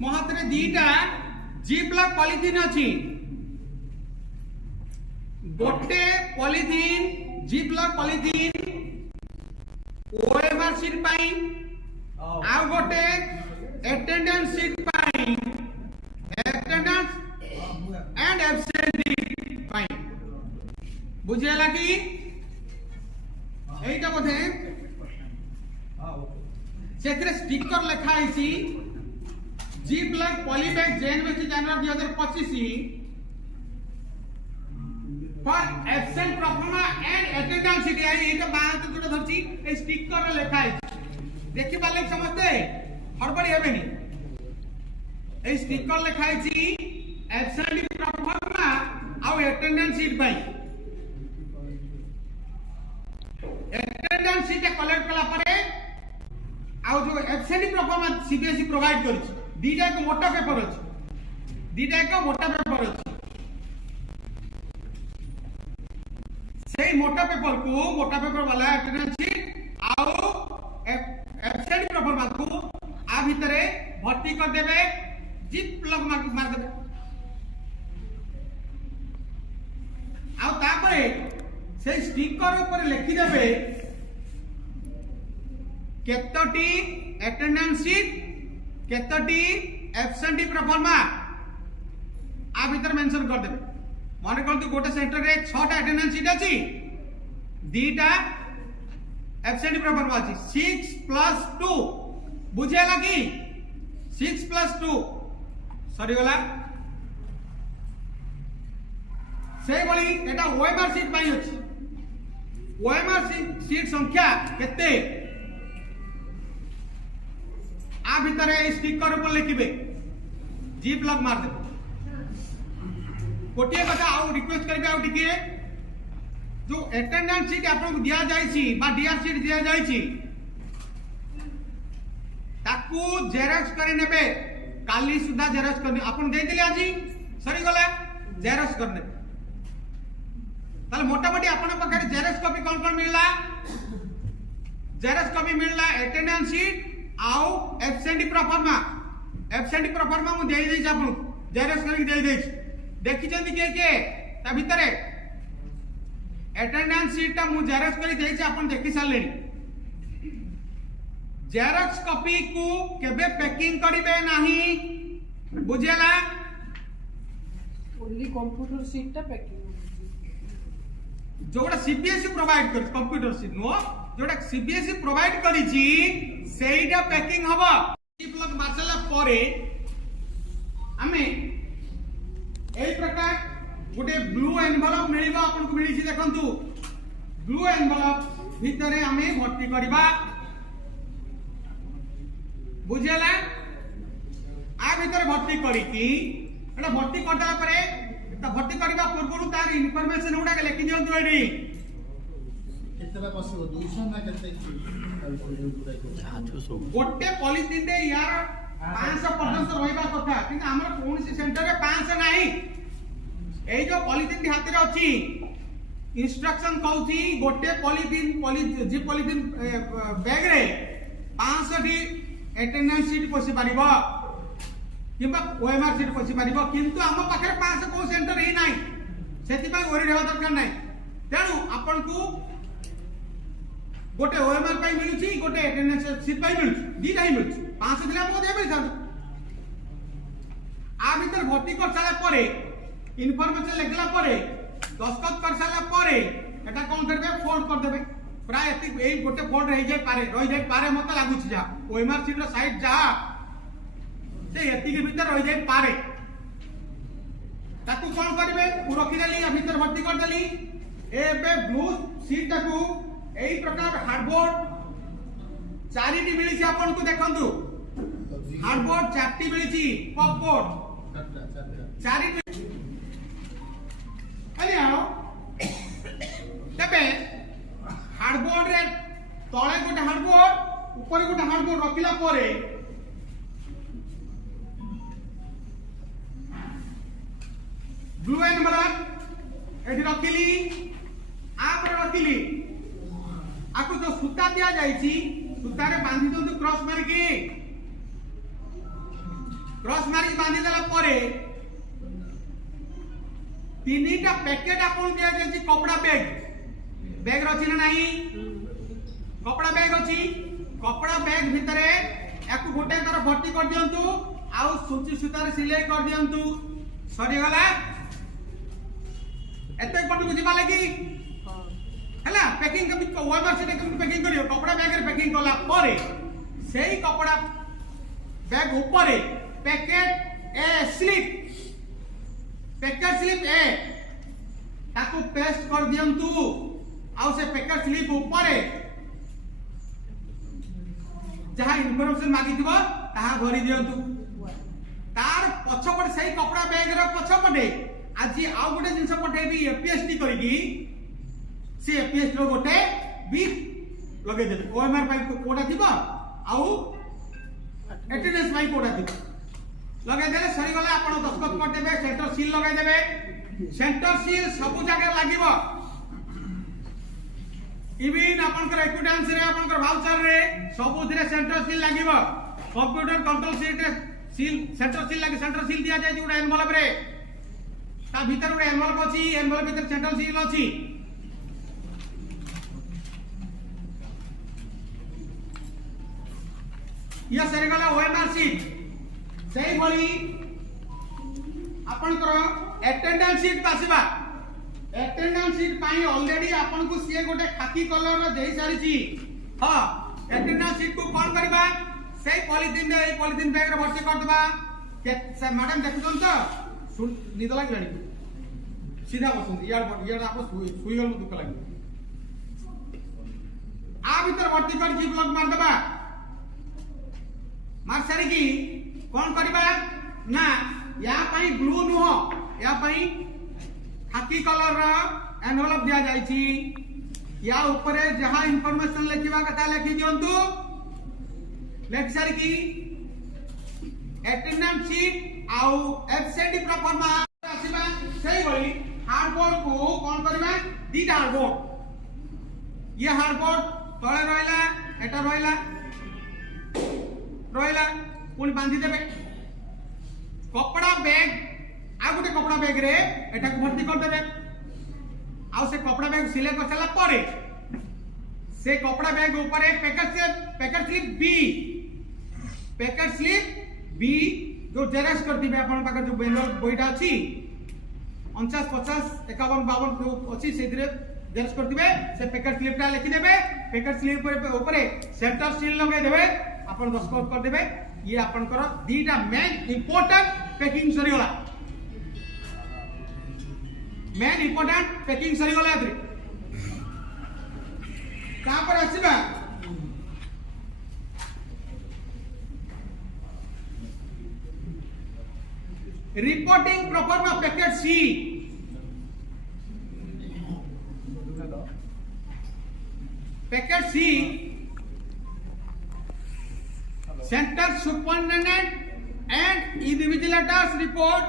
मो हाथ में दीटा जिपलॉक पॉलिथीन अच्छी गोटे polythene ziplock polythene OMR sheet पाई आ गोटे अटेंडेंस शीट पाई अटेंडेंस एंड एब्सेंटी पाई बुझेला कि एटा बोधे सेथरे स्टिकर लिखा आइसी जिपलॉक पॉलीबैग जनवरी जनवरी 2025 for absent proforma and attendance sheet एटा बात जोटा धरची ए स्टिकर रे लिखा आइसी देखि पाले समझते हड़बड़ी हेबेनी ए स्टिकर लिखा आइसी एब्सेंट परफॉर्मा आ अटेंडेंस शीट पाई अटेंडेंस शीट कलेक्ट कला परे आ जो एब्सेंट परफॉर्मेंस सीबीएसई प्रोवाइड करछि दीटा एक मोटा पेपर अछि दीटा एक मोटा पेपर अछि सेही मोटा पेपर को मोटा पेपर वाला अटेंडेंस शीट आउ एब्सेंट परफॉर्मेंस को आ भितरे भर्ती कर देबे जिप प्लग मार देबे आ तापरे से स्टिकर ऊपर लिखि देबे केतटी अटेंडेंस शीट केतटी एब्सेंटी परफॉर्मा आ भीतर मेंशन कर देबे माने करतु गोटे सेंटर रे 6टा अटेंडेंस शीट अछि दीटा एब्सेंटी परफॉर्मा अछि 6+2 बुझेला कि 6+2 सरी गला से बली एटा ओएमआर शीट पाई अछि ओएमआर शीट संख्या केते आ भीतर स्टिकर ऊपर लिखिबे जीप लग मार दे कोटिए कथा आउ रिक्वेस्ट करबे आउ टिके जो अटेंडेंस शीट आपन को दिया जाईची बा डीआर शीट दिया जाईची ताकू जेरॉक्स करि नेबे काली सुधा जेरॉक्स करने आपन दे दिले आजी सरी गला जेरॉक्स करने ताले मोटा मोटी आपन पाखरे जेरॉक्स कॉपी कोन मिलला जेरॉक्स कॉपी मिलला अटेंडेंस शीट आउ एब्सेंटी परफॉर्मा मु देई देई आपन जेरॉक्स करके देई देई देखि जंदी के ता भितरे अटेंडेंस शीट ता मु जेरॉक्स करी देई आपन देखि सारलेनी जेरॉक्स कॉपी को केबे पैकिंग करिवे नाही बुझेला ओनली कंप्यूटर शीट ता पैकिंग जोड़ा सीबीएसई प्रोवाइड कर कंप्यूटर शीट नो जोड़ा सीबीएसई प्रोवाइड करिची सेईटा पैकिंग हबो प्लग मारसला परे हमें एई प्रकार गोटे ब्लू एनवेलप मिलिबा आपन को मिलिछि देखंतु ब्लू एनवेलप भितरे हमें भर्ती करबा बुझेला आ भितरे भर्ती करिकी एटा भर्ती करला परे एटा भर्ती करबा पूर्वरु तार इन्फॉर्मेशन उडा के लिखि दियंतु एडी केतला पसिबो 200 ना केते गोटे पॉलिथिन दे यार 500 पर्यंत रहइबा कथा किंतु हमर कोनसी सेंटर रे 500 नाही एई जो पॉलिथिन हाथ रे अछि इंस्ट्रक्शन कहउथि गोटे पॉलिथिन जी पॉलिथिन बैग रे 500 टी अटेंडेंस शीट पसी पारिबो किबा ओएमआर शीट पसी पारिबो किंतु हम पाखरे 500 को सेंटर ही नाही सेति पय ओरी रहबा दरकार नाही तेनु आपन को गोटे ओएमआर पाई मिलुची गोटे अटेंडेंस शीट पाई मिलुची दीटा ही मिलुची 500 दिला मो देबे था आ भीतर भर्ती कर साला परे इन्फॉर्मेशन लेखला परे दस्तखत कर साला परे एटा कोन करबे फोल्ड कर देबे प्राय एति एई गोटे फोल्ड रहि जाय पारे मत लागुची जा ओएमआर शीट रो साइड जा से एति के भीतर रहि जाय पारे ताकू कोन करबे उ रखि देली आ भीतर भर्ती कर देली एबे ब्लू शीट टाकू एई प्रकार हार्डबोर्ड चारिटी मिलिछि आपन को देखंतु हार्डबोर्ड चारटी मिलिछि पॉपबोर्ड चारिटी अरे आओ तबे हार्डबोर्ड रे तळे गोटे हार्डबोर्ड ऊपर गोटे हार्डबोर्ड रखिला परे ब्लू एनवेलप एठी रखिली आप रखिली आपको जो सूता दिया जाइछि सूता रे बांधी दंतु क्रॉस मार के क्रॉस मार्क बांधी देला परे तीनटा पैकेट आपन दिया जाय कपड़ा बैग रछि ना नाही कपड़ा बैग अछि कपड़ा बैग भितरे याकू गोटे तरफ भर्ती कर दियंतु आउ सूची सूतार सिलाई कर दियंतु सरी गला एते कोन बुझी पाले की हैला पैकिंग कभी ओएमआर से पैकिंग करियो कपड़ा बैग रे पैकिंग कला परे सेही कपड़ा बैग ऊपर पैकेट ए स्लिप ए ताको पेस्ट कर दियंतु आउ से पैकेट स्लिप ऊपर जहां इन्फॉर्मेशन मागी दिबो ताहा भरी दियंतु तार पछपट सही कपड़ा बैग रे पछपटे आज आउ गोटे जिंस पठेबी एपीएसटी करिकी से एपीएसटी रो गोटे बी लगे देबे ओएमआर पाई कोडा दिबो आउ एटेंडेंस पाई कोडा दिबो लगे देले सरी गला आपण दस्खत कर देबे सेंटर सील लगे देबे सेंटर सील सब जगह लागिबो इवन आपनकर एक्विटेंस रे आपनकर वाउचर रे सब उधरे सेंटर सील लागिबो कंप्यूटर कंट्रोल शीट रे सील सेंटर सील लागी सेंटर सील दिया जाय जोडा एनवलप रे ता भीतर रे एनवलप अछि एनवलप भीतर सेंटर सील अछि या सरी गला ओएमआर शीट सही भली आपनकर अटेंडेंस शीट पासिबा अटेंडेंस शीट पाई ऑलरेडी आपन को सीए गोटे खाकी कलर रो देई सारिची हां अटेंडेंस शीट को कोन करबा सही पॉलिथिन रे पॉलिथिन बैग रे भर्ती कर देबा के मैडम देखुछन तो सुन निद लागलानी सीधा बसुन यार आप सुई गल दुख लागी आ भीतर भर्ती कर जी ब्लॉक मार देबा मार सारी की कौन करबा ना या पाई ब्लू नुह या पाई खाकी कलर रा एनवलप दिया जाई छी या ऊपर जहां इंफॉर्मेशन लिखिबा कथा लिखि दियंतु लेफ्ट साइड की अटेंडेंस शीट आउ एब्सेंट प्रोफार्मा आसीबा सही होई हार्डबोर्ड को कौन करबा दीटा हार्डबोर्ड ये हार्डबोर्ड तळे रहला एटा रहला पुणी बांधी देबे कपड़ा बैग आ गोटे कपड़ा बैग रे एटा को भर्ती कर देबे आ से कपड़ा बैग सिले कर चला परे से कपड़ा बैग ऊपर पैकेट स्लिप बी जो जेरेक्स कर दिबे आपन पाकर जो बेनर बोइटा अछि 49 50 51 52 जो अछि सेदिरे जेरेक्स कर दिबे से पैकेट स्लिप टा लिखि देबे पैकेट स्लिप ऊपर सेंटर सील लगे देबे अपन दस्खत कर देबे ये अपन कर दीटा मेन इंपोर्टेंट पैकिंग सरी होला मेन इंपोर्टेंट पैकिंग सरी होला एथि का पर आसीबा रिपोर्टिंग प्रोफार्मा पैकेट सी Center Superintendent and Invigilators report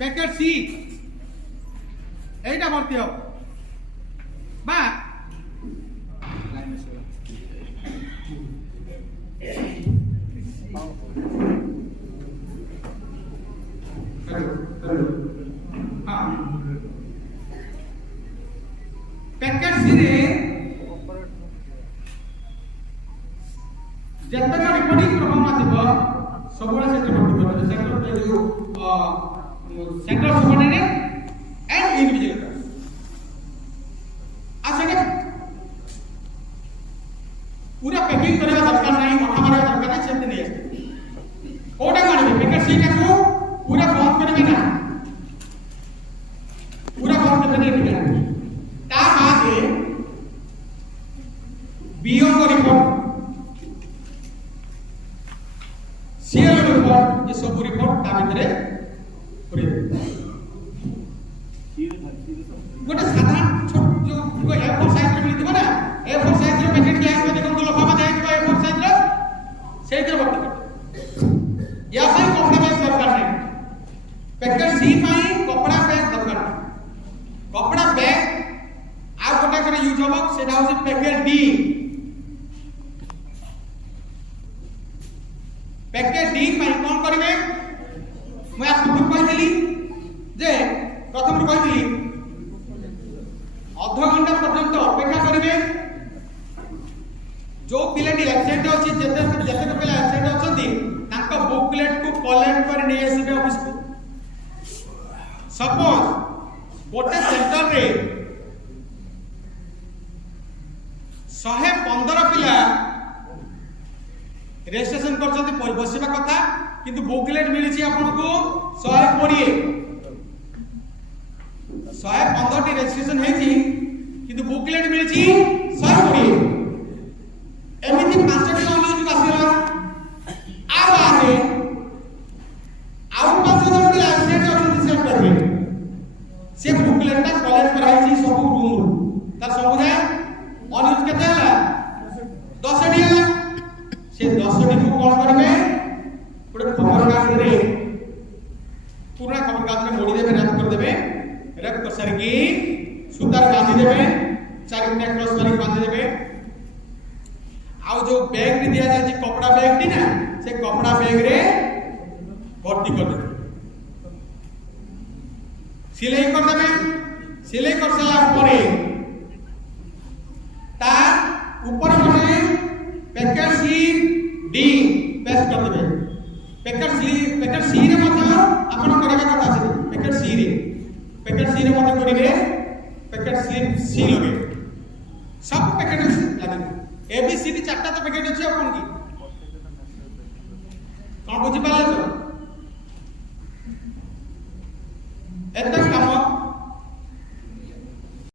packet C এইটা ভর্তি হোক বা पैकेट सी रे जेतना रिपोर्टिंग प्रोग्राम आथिबो सबुरा से रिपोर्ट करबे सेक्टर जो सेक्टर सुपरिटेंडेंट एंड इंडिविजुअल आसेके पूरा पैकिंग करबा दरकार नहीं मोटा मारे दरकार नहीं सेमते नहीं आसे कोडा मारबे पैकेट सी को पूरा बंद करबे ना पूरा बंद करबे नहीं ता बादे बीओ को रिपोर्ट सीएल रिपोर्ट ये सब रिपोर्ट ता भितरे करे गोटे साधारण छोट जो A4 साइज रे मिलथिबो ना A4 साइज रे पैकेट के आइबो देखो लफाफा देइबो A4 साइज रे सेइतिर भर्ती कर या भाई कपड़ा बैग दरकार नहीं पैकेट सी पाई कपड़ा बैग दरकार नहीं कपड़ा बैग आ गोटे करे यूज होबो सेटा होसी पैकेट डी पैकेज डी पाई कोन करिवे मैं आपको कहली जे प्रथम कहली आधा घंटा पर्यंत अपेक्षा करिवे जो पिलाटी एब्सेंट अछि जते पिला एब्सेंट अछंती तांका बुकलेट को कलेक्ट कर नै आसीबे ऑफिस को सपोज गोटे सेंटर रे 115 पिला रजिस्ट्रेशन करछंती बसिबा कथा किंतु बुकलेट मिलिछि आपन को 120 115 टी रजिस्ट्रेशन हेछि किंतु बुकलेट मिलिछि 120 एमिति 5टी अनियमित आसीला आ बारे आउ 5 जण पिला एब्सेंट अछंती सेंटर रे से बुकलेट ता कलेक्ट कराइछि सब रूम तार समुदाय अनियमित केते हला 10 टी हला से 10 टी को कोन करबे गोटे खबर कागज रे पूरा खबर कागज रे मोड़ी देबे रैप कर देबे रैप कर सारी की सुतार बांधी देबे चारि मिनट क्रॉस मारी बांधी देबे आउ जो बैग नी दिया जाय कपड़ा बैग नी ना से कपड़ा बैग रे भर्ती कर देबे सिलाई कर देबे सिलाई कर सला परे ता ऊपर माने पैकेट सी डी पेस्ट कर देबे पैकेट सी रे मतलब आपण करबा कथा छै पैकेट सी रे मतलब करिवे पैकेट सी लगे सब पैकेट लागे ए बी सी डी चारटा तो पैकेट अछि अपन की कोन बुझि पाले तो एत